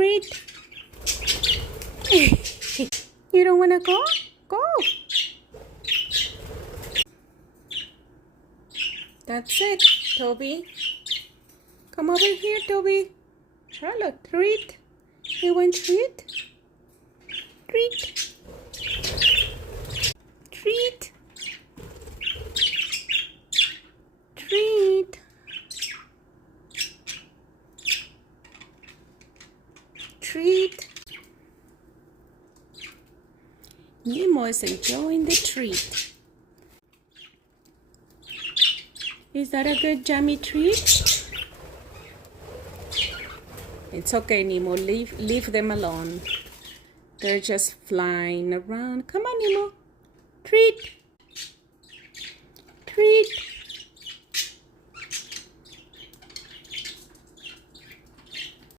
treat. You don't want to go? Go. That's it, Toby. Come over here, Toby. Charlotte, treat. You want treat? Treat. Treat. Treat. Treat. Nemo is enjoying the treat. Is that a good yummy treat? It's okay, Nemo. Leave them alone. They're just flying around. Come on, Nemo. Treat. Treat.